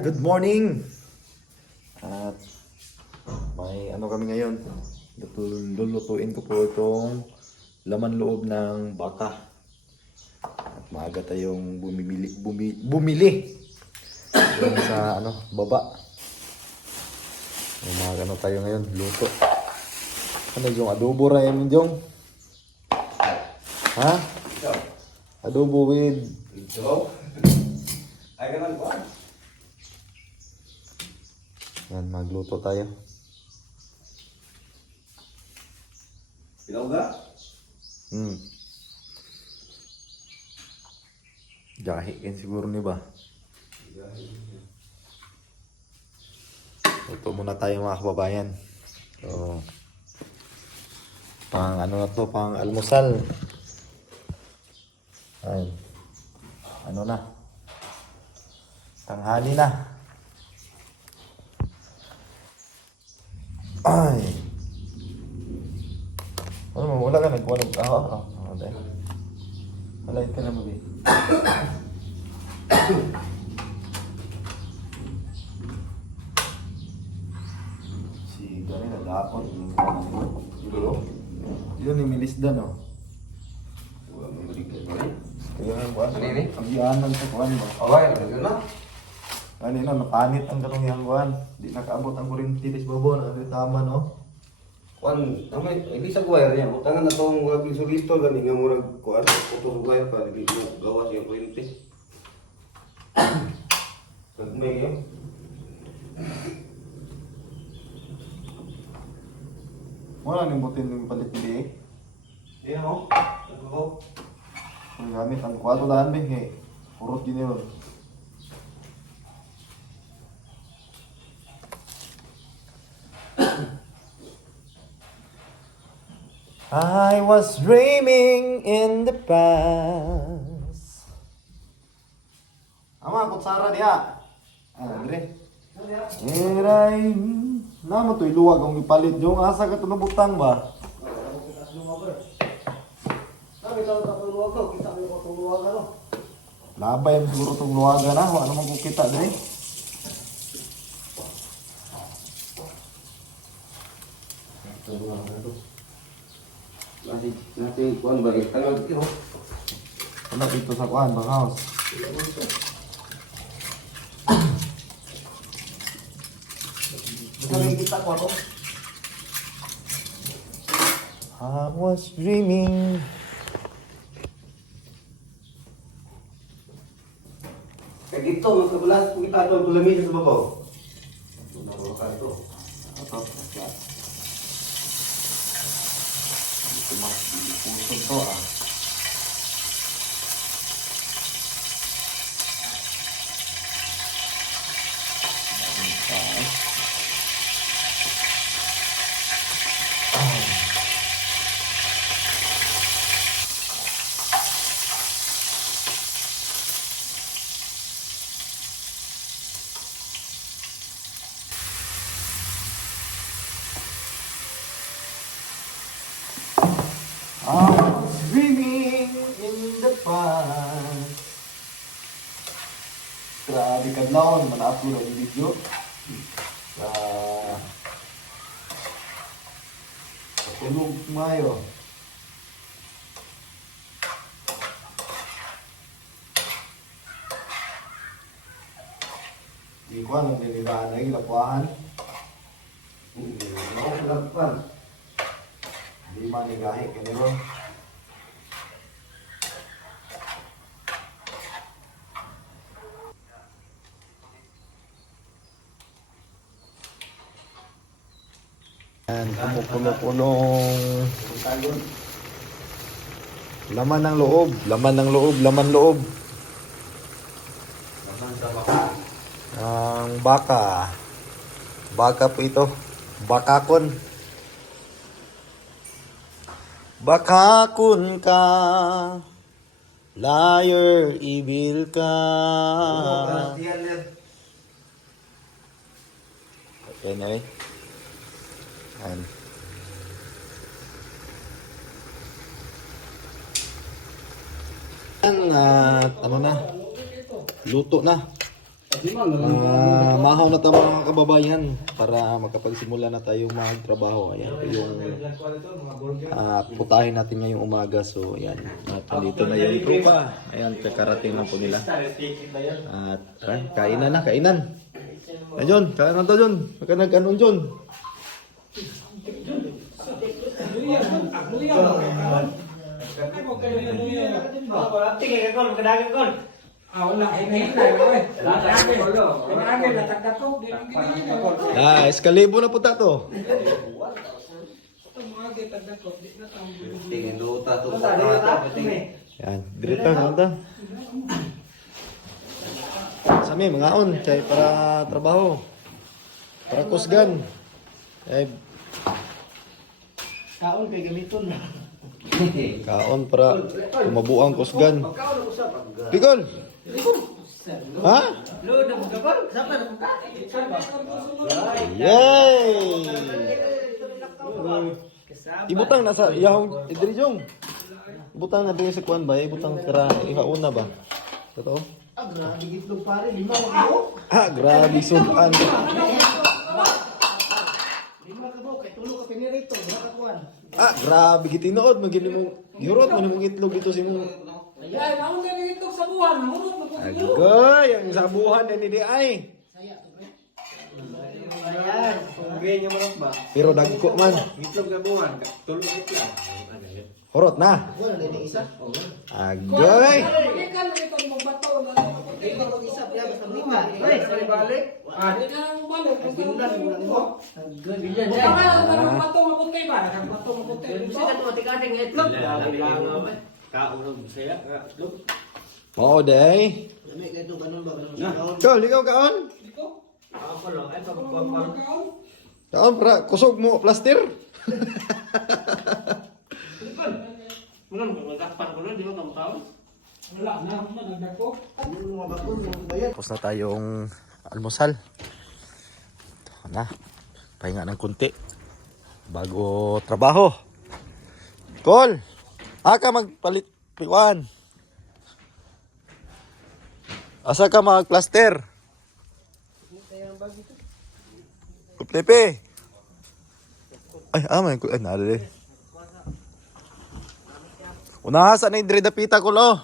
Good morning! At may ano kami ngayon. Lutu- Lulutuin ko po itong laman loob ng baka. At maaga tayong bumili, bumi, bumili doon sa ano, baba. Umaga na tayo ngayon, luto. Ano yung adobo ra yan yung? Ha? Adobo with Ito? Ay, ganun ko. Yan, magluto tayo. Pilaw ka? Hmm. Jahe kan siguro ni ba? Luto muna tayo mga kababayan. So, pang ano na to, pang almusal. Ay. Ano na? Tanghali na. Ay. Ano mo, wala ka nagkuha ng... Oo, oo, oo. dahil. Wala ka na mo, Bi. si Gani nagapon. Siguro? Yun ni Milisdan, oh. Wala mo rin. Kaya nga kuha. Ano yun eh? Ang yanan sa kuhan mo. Okay, ganun na. Ano yun, napanit ang yang kuhan. Di nakaabot ang kurinti sa babo. Ano tama, no? Kuan, namay, hindi sa wire niya. Utangan na tong mga bisulito gani nga murag kuan, puto sa wire pa di mo gawas yung kwente. Kagmay yun. Wala nang butin ng palit ni eh. Di ano? Ano Ang gamit ang kwadro daan bing eh. Urot gini yun. I was dreaming in the past. Ama, kutsara diha. Ah, dire. Eray, namo to iluwag ang ipalit yung asa ka tunubutang ba? Ko, ko. Labay mo siguro itong luwaga na. Ano man kung kita din Tuluwag ano. Nasi, nasi kuan ba? Tangal kiro. Ano dito sa kuan, bang house. Kita ano? I was dreaming. Kaya dito, mas kung kita ito ang tulamisa sa babaw. Ito na mga ka Ito mas puso to ah. I was dreaming in the past. Naon, mana-upload ang video. Sa... Sa tulog mayo. Di ko anong niligaan na ilapuahan. Ako sa lapan. Di manigahi ka nilo. Yan, kumukulo-kulong laman ng loob, laman ng loob, laman loob. Ang baka. Baka po ito. Bakakon. Bakakon ka. Liar, evil ka. Okay na eh. Yan. Yan, at ano na. Luto na. Ah, mahaw na tama mga kababayan para makapagsimula na tayong magtrabaho. Ayan po yung ah, putahin natin ngayong umaga. So, ayan. At andito na yung trupa. Ayan, kakarating lang po nila. At ah, kainan na, kainan. Ayun, kain na to, John. Baka nag-anon, John. Pinagin. Natagdatok. Di mo ginigin. Ah, eskalibo na po ta to. Tumagay, tagdatok. Di na tao. Tingin do ta to. Yan, dirito na to. Sa amin, mga on, kay para trabaho. Para kusgan. Eh, Kaon kay gamiton na. kaon para tumabuang kusgan. Bigol! Ha? Yay! Ibutang nasa iyahong idrijong. Ibutang na din sa kuan ba? Ibutang kara ihauna ba? Totoo? Ah, grabe gitlog pare. Lima mo. Ah, grabe sudan. Ka mo. Kay tulo ka pinirito. Wala ka kuhan. Ah, grabe gitinood magini mo. Yurot mo nimong itlog dito si mo. Ayan, ako na rin itlog sa buwan. Na po siguro. Agay, ang sabuhan na ni di ay. Ayan. Tunggay niya mo ba? Pero dagko man. Itlog na buwan. Tulo itlog. Horot na. Wala na yung isa. Agay. Ikan na ito mo bato. Hindi ka mag-isa. Kaya basta lima. Ay, sorry balik. Ah, di na lang binulan mo lang mapuntay ba? Ang bato mapuntay. Bisa ka tumatikading itlog. Oo, day. Kol, ikaw kaon? Kaon para kusog mo plaster. Wala na. Managdag ko. Tapos na tayong almusal. Ito na. Pahinga ng kunti. Bago trabaho. Kol! Aka magpalit piwan. Asa ka mag-plaster? Kuplipe. Ay, ah, may ay, nalali. Unahasa na yung dapita ko, lo.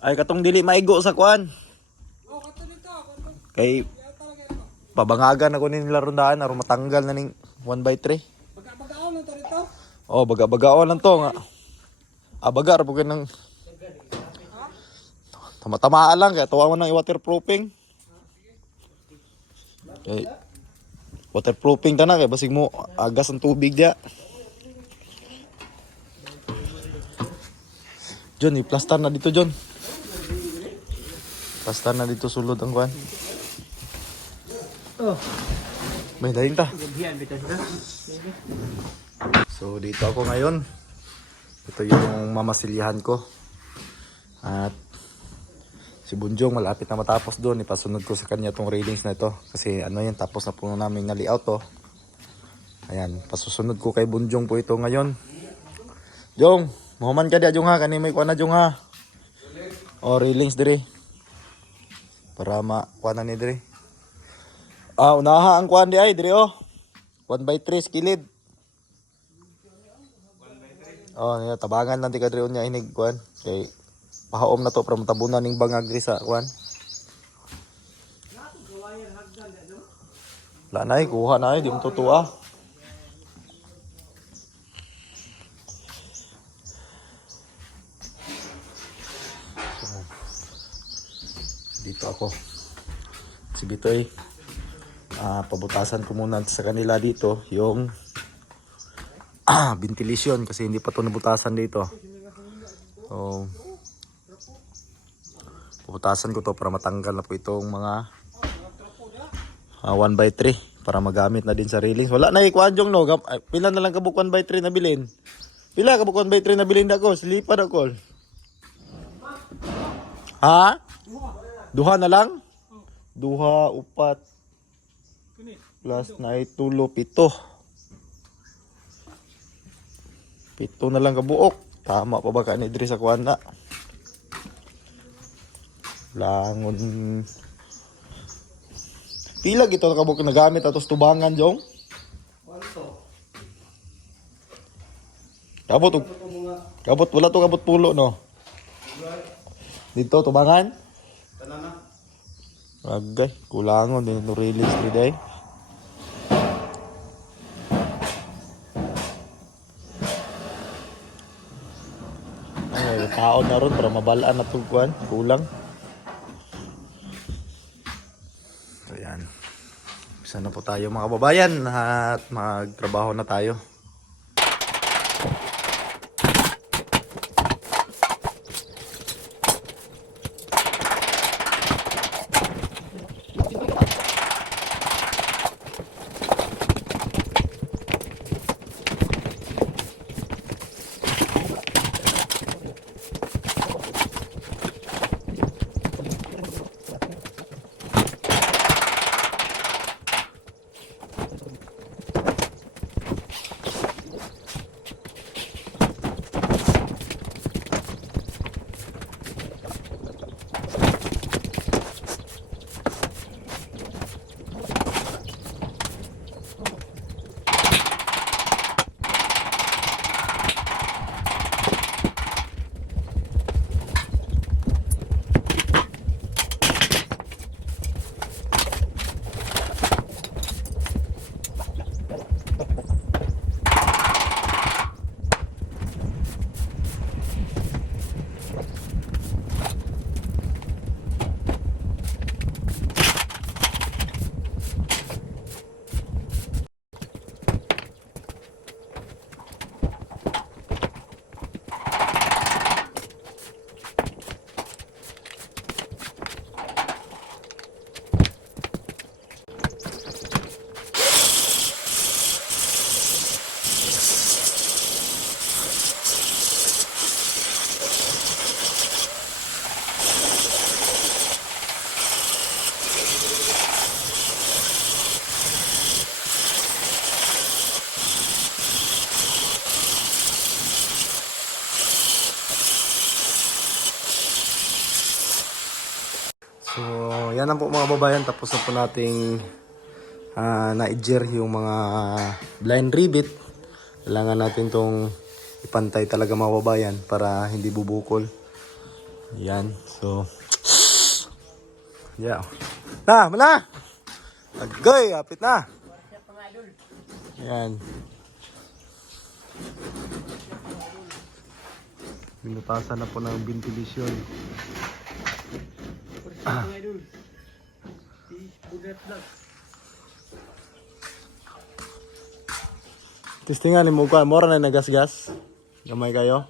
Ay, katong dili maigo sa kuan. Kay pabangagan ako ni larundaan aron matanggal na ning 1 by 3. Pagkapagkaon na to rito. Oh, baga-bagaon lang to nga. Ah, baga ra po ng Tama-tamaan lang kaya tuwa mo ng waterproofing. Kay waterproofing ta na kay basig mo agas ang tubig dia. John, i-plaster na dito, John. Plaster na dito sulod ang kuan. Oh. May daing ta. So dito ako ngayon. Ito yung mamasilyahan ko. At si Bunjong malapit na matapos doon. Ipasunod ko sa kanya tong railings na ito. Kasi ano yan, tapos na po namin na layout to. Ayan, pasusunod ko kay Bunjong po ito ngayon. Jong, mahuman ka dia Jong ha. Kani may kuha na Jong ha. O, railings dire. Para makuha na ni dire. Ah, unaha ang kuha di ay dire oh. 1 by 3 skilid. Oh, niya tabangan lang ti kadre unya inig kuan kay pahaom na to from tabunan ning bangag diri sa kuan. La nay kuha na ay di mo tutua. Dito ako. Si Bitoy. Ah, pabutasan ko muna sa kanila dito yung ah, ventilation kasi hindi pa to nabutasan dito. So, puputasan ko to para matanggal na po itong mga 1 by 3 para magamit na din sa railings. Wala na ikuan yung no. Pila na lang kabuk 1 by 3 na bilhin. Pila kabuk 1 by 3 na bilhin dako. Silipa call. Ha? Duha na lang? Duha, upat. Plus na itulo, pito. Pito na lang kabuok. Tama pa ba ka ni Dre sa kuwan na? Langon. Pila gito kabuk nagamit atos tubangan jong? Kwanto? Kabot kabot wala to kabot pulo no. Dito tubangan. Tanan na. Agay, kulangon din no release ni day. Ay, taon na ron para mabalaan na tugkuan, kulang. So yan. Isa na po tayo mga kababayan at magtrabaho na tayo. Yan lang po mga babayan. Tapos na po nating uh, na-edger yung mga blind rivet. Kailangan natin tong ipantay talaga mga babayan para hindi bubukol. Yan. So, yeah. Na, mala! Agay, apit na. Yan. Binutasan na po ng ventilasyon. Testingan ni mo ka, mora na nagasgas. Gamay kayo.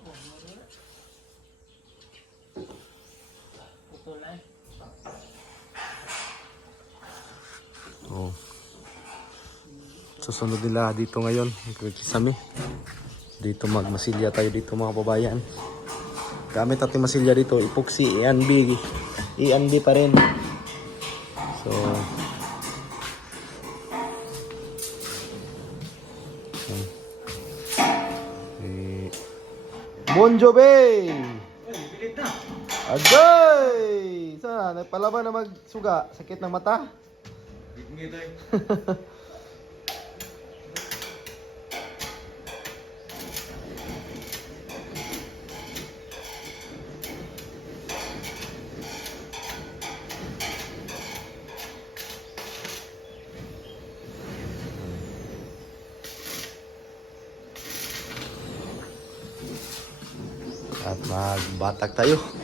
Oh. Susunod nila dito ngayon, kisame. Dito magmasilya tayo dito mga babayan. Gamit natin masilya dito, epoxy, ENB. ENB pa rin. Bon Jovi! Agay! Sa, nagpalaban na magsuga. Sakit ng mata? At magbatag tayo.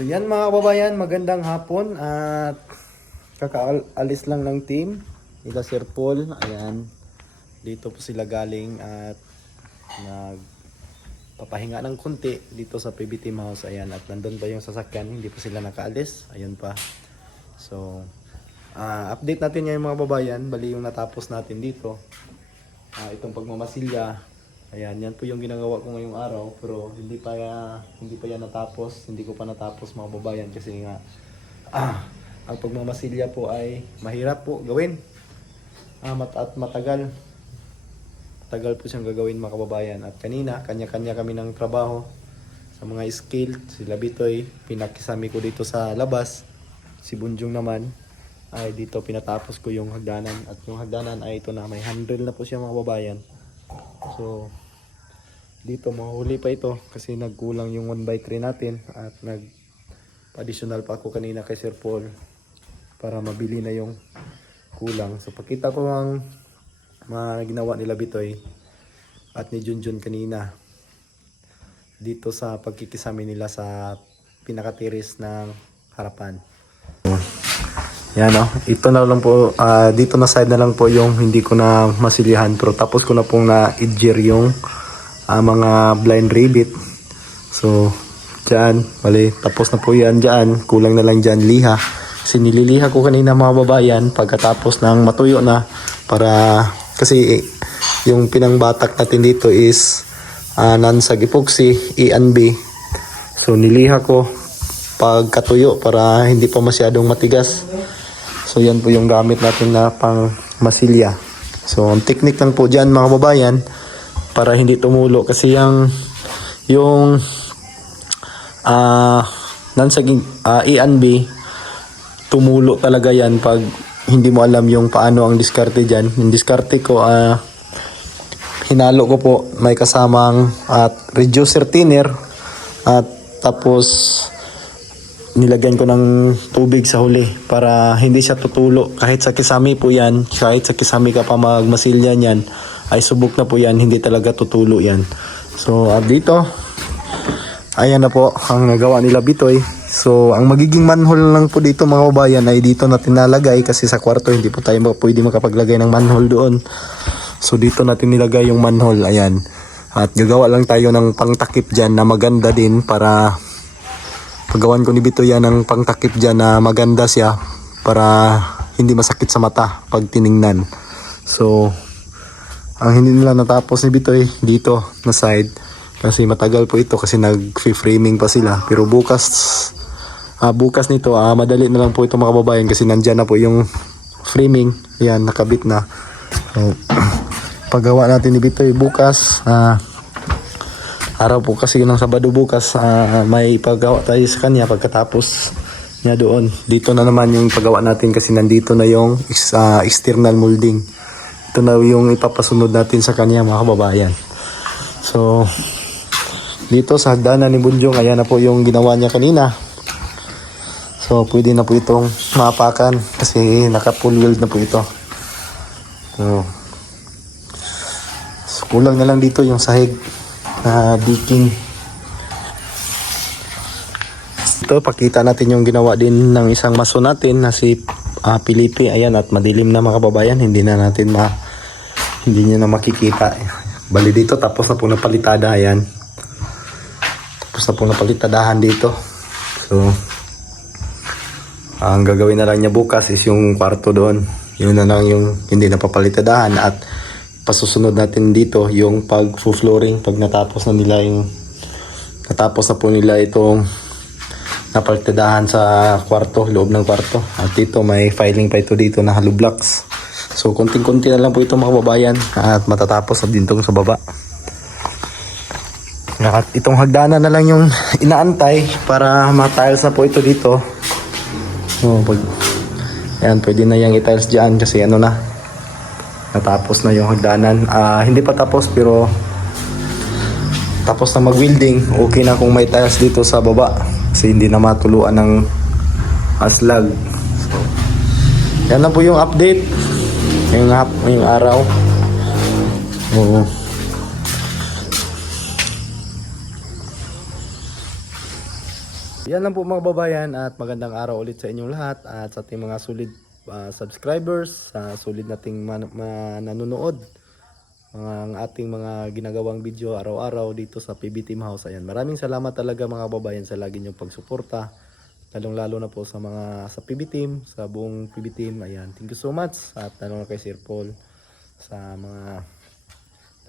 So yan mga kababayan, magandang hapon at kakaalis lang ng team. Nila Sir Paul, ayan. Dito po sila galing at nagpapahinga ng konti dito sa PB Team House. Ayan, at nandun pa yung sasakyan, hindi pa sila nakaalis. Ayun pa. So, ah, update natin ngayon mga kababayan, bali yung natapos natin dito. Ah, itong pagmamasilya, Ayan, yan po yung ginagawa ko ngayong araw pero hindi pa ya- hindi pa yan natapos, hindi ko pa natapos mga babayan kasi nga ah, ang pagmamasilya po ay mahirap po gawin. Ah, mat at matagal. Matagal po siyang gagawin mga kababayan at kanina kanya-kanya kami ng trabaho sa mga skill, sila Bitoy, pinakisami ko dito sa labas. Si Bunjong naman ay dito pinatapos ko yung hagdanan at yung hagdanan ay ito na may handle na po siya mga kababayan. So, dito mahuli pa ito kasi nagkulang yung 1 by 3 natin at nag additional pa ako kanina kay Sir Paul para mabili na yung kulang. So, pakita ko ang mga ginawa nila Bitoy at ni Junjun kanina dito sa pagkikisami nila sa pinakatiris ng harapan. Yan o. Ito na lang po, ah, dito na side na lang po yung hindi ko na masilihan pero tapos ko na pong na-idger yung ah, mga blind ribbit. So, dyan, bali, tapos na po yan dyan. Kulang na lang dyan liha. Kasi ko kanina mga babayan pagkatapos ng matuyo na para kasi eh, yung pinangbatak natin dito is uh, nansag epoxy, E&B. So niliha ko pagkatuyo para hindi pa masyadong matigas. So yan po yung gamit natin na pang masilya. So ang technique lang po dyan mga babayan para hindi tumulo kasi yung yung ah nansaging uh, E&B tumulo talaga yan pag hindi mo alam yung paano ang diskarte dyan. Yung diskarte ko ah hinalo ko po may kasamang at reducer thinner at tapos nilagyan ko ng tubig sa huli para hindi siya tutulo. Kahit sa kisami po yan kahit sa kisami ka pa magmasilya yan ay subok na po yan hindi talaga tutulo yan. So at dito ayan na po ang nagawa nila Bitoy. So ang magiging manhole lang po dito mga kabayan ay dito natin nalagay kasi sa kwarto hindi po tayo pwede makapaglagay ng manhole doon. So dito natin nilagay yung manhole, ayan. At gagawa lang tayo ng pangtakip dyan na maganda din para paggawan ko ni Bito yan ng pangtakip dyan na maganda siya para hindi masakit sa mata pag tiningnan. So, ang hindi nila natapos ni Bitoy dito na side kasi matagal po ito kasi nag-framing pa sila. Pero bukas, ah, bukas nito, ah, madali na lang po ito mga kababayan kasi nandyan na po yung framing. Ayan, nakabit na. So, paggawa natin ni Bitoy bukas, ah, araw po kasi ng Sabado bukas, ah, may paggawa tayo sa kanya pagkatapos niya doon. Dito na naman yung paggawa natin kasi nandito na yung ah, external molding. Ito na yung ipapasunod natin sa kanya mga kababayan. So, dito sa hagdanan ni Bunjong, ayan na po yung ginawa niya kanina. So, pwede na po itong mapakan kasi naka full weld na po ito. So, so, kulang na lang dito yung sahig na diking. Ito, pakita natin yung ginawa din ng isang maso natin na si ah, Pilipi. Ayan, at madilim na mga kababayan. Hindi na natin ma... Hindi niya na makikita. Bali dito, tapos na po napalitada. Ayan. Tapos na po napalitadahan dito. So, ang gagawin na lang niya bukas is yung kwarto doon. Yun na lang yung hindi napapalitadahan at pasusunod natin dito yung pag-flooring pag natapos na nila yung natapos na po nila itong napalitadahan sa kwarto, loob ng kwarto. At dito may filing pa ito dito na hollow blocks. So konting-konti na lang po ito mga kababayan at matatapos na din itong sa baba. At itong hagdanan na lang yung inaantay para ma-tiles na po ito dito. Oh, pag Ayan, pwede na yung i-tiles dyan kasi ano na natapos na yung hagdanan. Ah, hindi pa tapos pero tapos na mag-welding. Okay na kung may tiles dito sa baba kasi hindi na matuluan ng aslag. So, yan na po yung update. Yung, hap, yung araw. Oo. yan lang po mga babayan at magandang araw ulit sa inyong lahat at sa ating mga solid ah, subscribers, sa solid nating man- ma- nanonood mga ating mga ginagawang video araw-araw dito sa PB Team House. Ayan, maraming salamat talaga mga kababayan sa lagi niyong pagsuporta. Lalong-lalo na po sa mga sa PB Team, sa buong PB Team. Ayan, thank you so much. At lalo na kay Sir Paul sa mga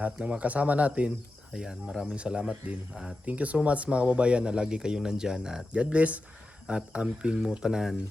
lahat ng mga kasama natin. Ayan, maraming salamat din. At thank you so much mga kababayan na lagi kayong nandyan. At God bless at amping mo tanan.